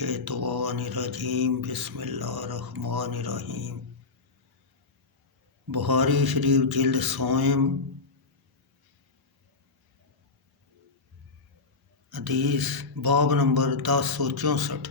الشیطان الرجیم بسم اللہ الرحمن الرحیم۔ بخاری شریف جلد سوم حدیث باب نمبر 1064۔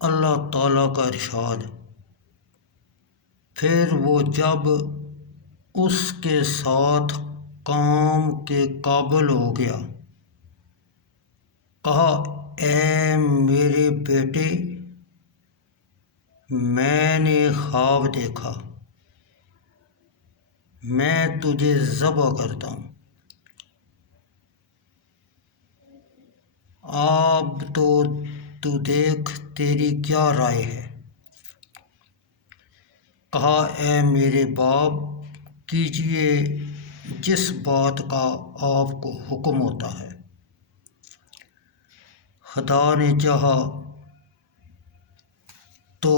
اللہ تعالیٰ کا ارشاد، پھر وہ جب اس کے ساتھ کام کے قابل ہو گیا، کہا اے میرے بیٹے، میں نے خواب دیکھا، میں تجھے ذبح کرتا ہوں، اب تو دیکھ تیری کیا رائے ہے۔ کہا اے میرے باپ، کیجئے جس بات کا آپ کو حکم ہوتا ہے۔ خدا نے چاہا تو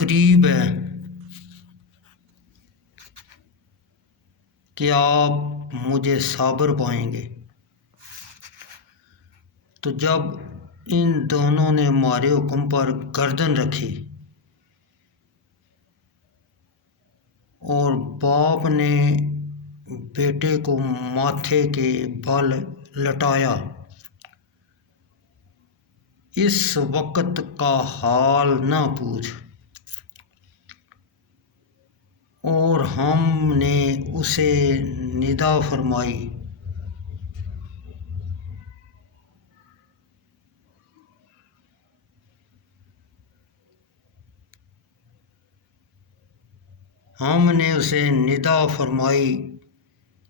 قریب ہے کہ آپ مجھے صابر پائیں گے۔ تو جب ان دونوں نے ہمارے حکم پر گردن رکھی اور باپ نے بیٹے کو ماتھے کے بل لٹایا، اس وقت کا حال نہ پوچھ، اور ہم نے اسے ندا فرمائی،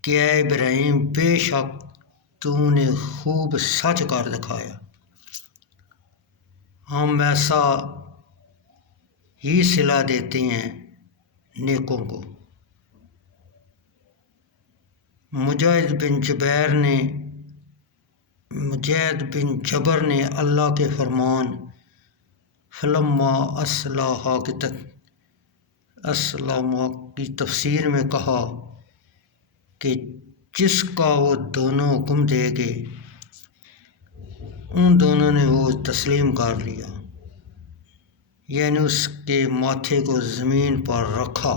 کہ اے ابراہیم، بے شک تو نے خوب سچ کر دکھایا، ہم ایسا ہی صلہ دیتے ہیں نیکوں کو۔ مجاہد بن جبر نے اللہ کے فرمان فلما اسلم کی تفسیر میں کہا کہ جس کا وہ دونوں حکم دے گے ان دونوں نے وہ تسلیم کر لیا، یعنی اس کے ماتھے کو زمین پر رکھا۔